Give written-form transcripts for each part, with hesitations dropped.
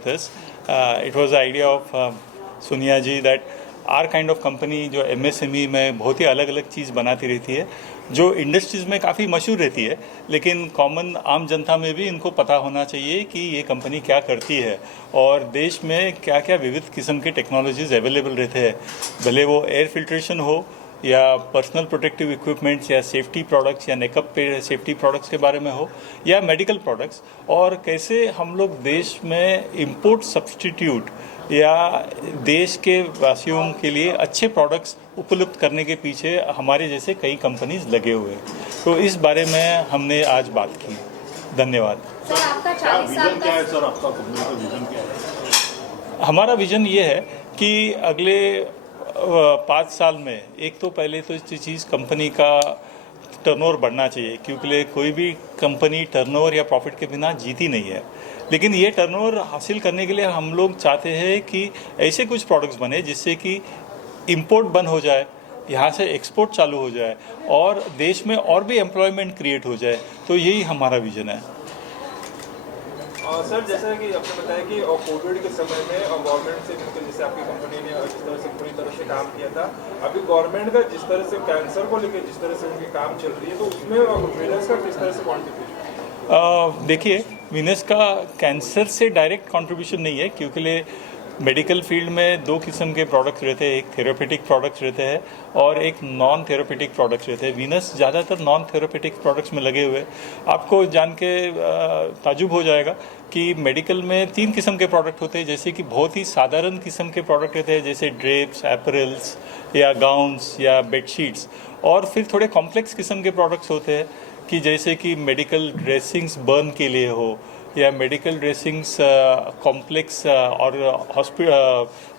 with us. It was the idea of Sonia ji that our kind of company जो MSME में बहुत ही अलग अलग चीज़ बनाती रहती है, जो इंडस्ट्रीज़ में काफ़ी मशहूर रहती है, लेकिन कॉमन आम जनता में भी इनको पता होना चाहिए कि ये कंपनी क्या करती है और देश में क्या क्या विविध किस्म के टेक्नोलॉजीज़ अवेलेबल रहते हैं, भले वो एयर फिल्ट्रेशन हो या पर्सनल प्रोटेक्टिव इक्विपमेंट्स या सेफ्टी प्रोडक्ट्स या नेकअप पे सेफ्टी प्रोडक्ट्स के बारे में हो या मेडिकल प्रोडक्ट्स, और कैसे हम लोग देश में इंपोर्ट सब्स्टिट्यूट या देश के वासियों के लिए अच्छे प्रोडक्ट्स उपलब्ध करने के पीछे हमारे जैसे कई कंपनीज लगे हुए हैं। तो इस बारे में हमने आज बात की। धन्यवाद। सर, आपका 40 साल का सर, आपका कंपनी का विजन क्या है? हमारा विजन ये है कि अगले 5 साल में एक तो पहले तो इस चीज़ कंपनी का टर्नओवर बढ़ना चाहिए, क्योंकि कोई भी कंपनी टर्नओवर या प्रॉफिट के बिना जीती नहीं है। लेकिन ये टर्नओवर हासिल करने के लिए हम लोग चाहते हैं कि ऐसे कुछ प्रोडक्ट्स बने जिससे कि इंपोर्ट बंद हो जाए, यहाँ से एक्सपोर्ट चालू हो जाए और देश में और भी एम्प्लॉयमेंट क्रिएट हो जाए। तो यही हमारा विजन है। सर, जैसा कि आपने बताया कि कोविड के समय में गवर्नमेंट से मिलकर जैसे आपकी कंपनी ने जिस तरह से पूरी तरह से काम किया था, अभी गवर्नमेंट का जिस तरह से कैंसर को लेकर जिस तरह से उनकी काम चल रही है, तो उसमें विनर्स का किस तरह से कॉन्ट्रीब्यूशन? देखिए, विनर्स का कैंसर से डायरेक्ट कंट्रीब्यूशन नहीं है, क्योंकि मेडिकल फील्ड में 2 किस्म के प्रोडक्ट्स रहते हैं, एक थेरेपेटिक प्रोडक्ट्स रहते हैं और एक नॉन थेरेपेटिक प्रोडक्ट्स रहते हैं। वीनस ज़्यादातर नॉन थेरेपेटिक प्रोडक्ट्स में लगे हुए। आपको जान के ताजुब हो जाएगा कि मेडिकल में 3 किस्म के प्रोडक्ट होते हैं, जैसे कि बहुत ही साधारण किस्म के प्रोडक्ट रहते हैं, जैसे ड्रेप्स, एपरल्स या गाउन्स या बेडशीट्स, और फिर थोड़े कॉम्प्लेक्स किस्म के प्रोडक्ट्स होते हैं कि जैसे कि मेडिकल ड्रेसिंग्स बर्न के लिए हो या मेडिकल ड्रेसिंग्स कॉम्प्लेक्स और हॉस्पिटल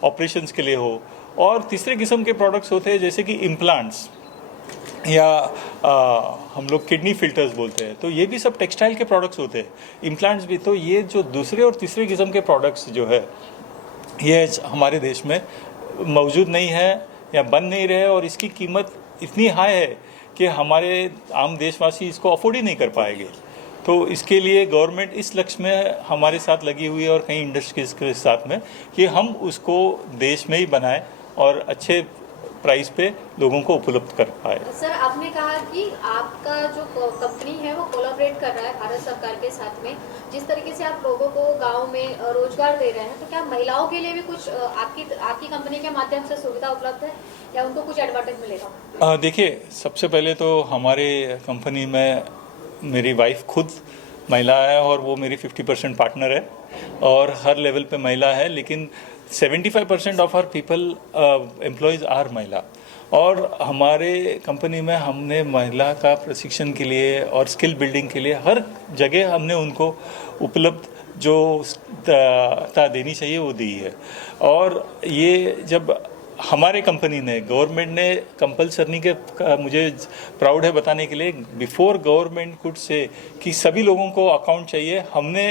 ऑपरेशंस के लिए हो, और तीसरे किस्म के प्रोडक्ट्स होते हैं जैसे कि इम्प्लांट्स या हम लोग किडनी फिल्टर्स बोलते हैं। तो ये भी सब टेक्सटाइल के प्रोडक्ट्स होते हैं, इम्प्लांट्स भी। तो ये जो दूसरे और तीसरे किस्म के प्रोडक्ट्स जो है, ये हमारे देश में मौजूद नहीं है या बन नहीं रहे, और इसकी कीमत इतनी हाई है कि हमारे आम देशवासी इसको अफोर्ड ही नहीं कर पाएंगे। तो इसके लिए गवर्नमेंट इस लक्ष्य में हमारे साथ लगी हुई है और कई इंडस्ट्रीज के साथ में, कि हम उसको देश में ही बनाएं और अच्छे प्राइस पे लोगों को उपलब्ध कर पाए। सर, आपने कहा कि आपका जो कंपनी है वो कोलैबोरेट कर रहा है भारत सरकार के साथ में। जिस तरीके से आप लोगों को गांव में रोजगार दे रहे हैं, तो क्या महिलाओं के लिए भी कुछ आपकी कंपनी के माध्यम से सुविधा उपलब्ध है या उनको कुछ एडवांटेज मिलेगा? देखिए, सबसे पहले तो हमारे कंपनी में मेरी वाइफ खुद महिला है और वो मेरी 50% पार्टनर है और हर लेवल पे महिला है, लेकिन 75% of our people employees are महिला। और हमारे कंपनी में हमने महिला का प्रशिक्षण के लिए और स्किल बिल्डिंग के लिए हर जगह हमने उनको उपलब्ध जो देनी चाहिए वो दी है। और ये जब हमारे कंपनी ने, गवर्नमेंट ने कंपल्सरी के, मुझे प्राउड है बताने के लिए, बिफोर गवर्नमेंट कुड से कि सभी लोगों को अकाउंट चाहिए, हमने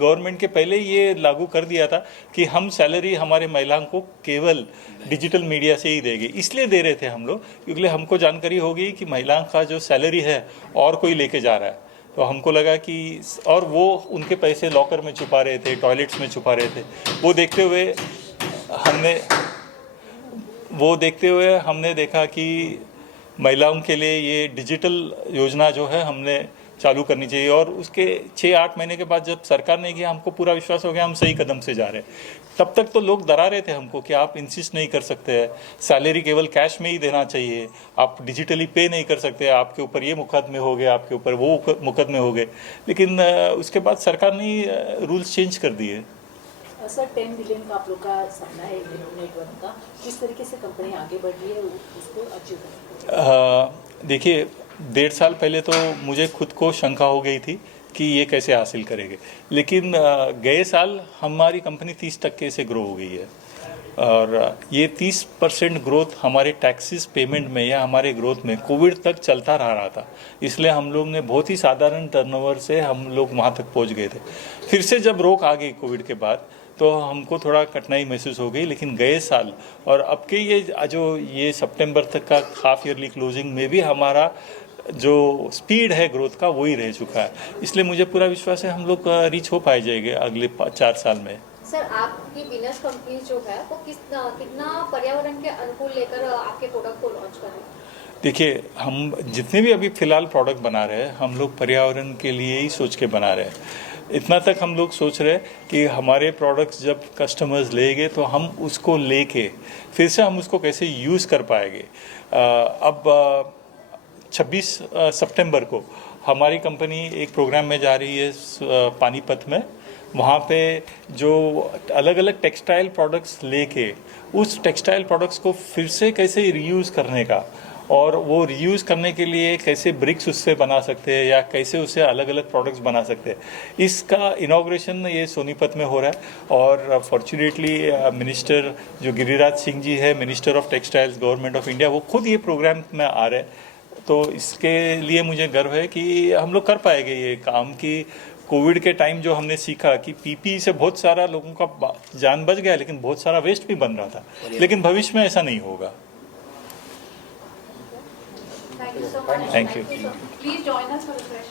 गवर्नमेंट के पहले ये लागू कर दिया था कि हम सैलरी हमारे महिलाओं को केवल डिजिटल मीडिया से ही देंगे। इसलिए दे रहे थे हम लोग क्योंकि हमको जानकारी हो गई कि महिलाओं का जो सैलरी है और कोई लेके जा रहा है। तो हमको लगा कि, और वो उनके पैसे लॉकर में छुपा रहे थे, टॉयलेट्स में छुपा रहे थे, वो देखते हुए हमने देखा कि महिलाओं के लिए ये डिजिटल योजना जो है हमने चालू करनी चाहिए। और उसके 6-8 महीने के बाद जब सरकार ने किया, हमको पूरा विश्वास हो गया हम सही कदम से जा रहे हैं। तब तक तो लोग डरा रहे थे हमको कि आप इंसिस्ट नहीं कर सकते हैं, सैलरी केवल कैश में ही देना चाहिए, आप डिजिटली पे नहीं कर सकते, आपके ऊपर ये मुकदमे हो गए, आपके ऊपर वो मुकदमे हो गए। लेकिन उसके बाद सरकार ने रूल्स चेंज कर दिए। सर, 10 बिलियन का आप लोग का सपना है नेटवर्क का, किस तरीके से कंपनी आगे बढ़ रही है उसको अचीव करने? देखिए, 1.5 साल पहले तो मुझे खुद को शंका हो गई थी कि ये कैसे हासिल करेंगे, लेकिन गए साल हमारी कंपनी 30% से ग्रो हो गई है। और ये 30% ग्रोथ हमारे टैक्सेस पेमेंट में या हमारे ग्रोथ में कोविड तक चलता रहा था। इसलिए हम लोग ने बहुत ही साधारण टर्नओवर से हम लोग वहाँ तक पहुँच गए थे। फिर से जब रोक आ गई कोविड के बाद तो हमको थोड़ा कठिनाई महसूस हो गई, लेकिन गए साल और अब के ये सितंबर तक का हाफ ईयरली क्लोजिंग में भी हमारा जो स्पीड है ग्रोथ का वही रह चुका है। इसलिए मुझे पूरा विश्वास है हम लोग रीच हो पाए जाएंगे अगले 4 साल में। सर आपकी विनस कंपनी जो है वो कितना पर्यावरण के अनुकूल लेकर आपके प्रोडक्ट को लॉन्च कर रहे हैं? देखिए, हम जितने भी अभी फिलहाल प्रोडक्ट बना रहे हैं हम लोग पर्यावरण के लिए ही सोच के बना रहे हैं। इतना तक हम लोग सोच रहे हैं कि हमारे प्रोडक्ट्स जब कस्टमर्स लेंगे तो हम उसको लेके फिर से हम उसको कैसे यूज़ कर पाएंगे। अब 26 सितंबर को हमारी कंपनी एक प्रोग्राम में जा रही है पानीपत में। वहाँ पे जो अलग अलग टेक्सटाइल प्रोडक्ट्स लेके उस टेक्सटाइल प्रोडक्ट्स को फिर से कैसे रीयूज़ करने का और वो रीयूज़ करने के लिए कैसे ब्रिक्स उससे बना सकते हैं या कैसे उससे अलग अलग प्रोडक्ट्स बना सकते हैं, इसका इनॉग्रेशन ये सोनीपत में हो रहा है। और फॉर्चुनेटली मिनिस्टर जो गिरिराज सिंह जी है, minister of textiles government of India, वो खुद ये प्रोग्राम में आ रहे हैं। तो इसके लिए मुझे गर्व है कि हम लोग कर पाएंगे ये काम कि कोविड के टाइम जो हमने सीखा कि पीपी से बहुत सारा लोगों का जान बच गया लेकिन बहुत सारा वेस्ट भी बन रहा था, लेकिन भविष्य में ऐसा नहीं होगा। Thank you so much. Thank you. Please join us for the session.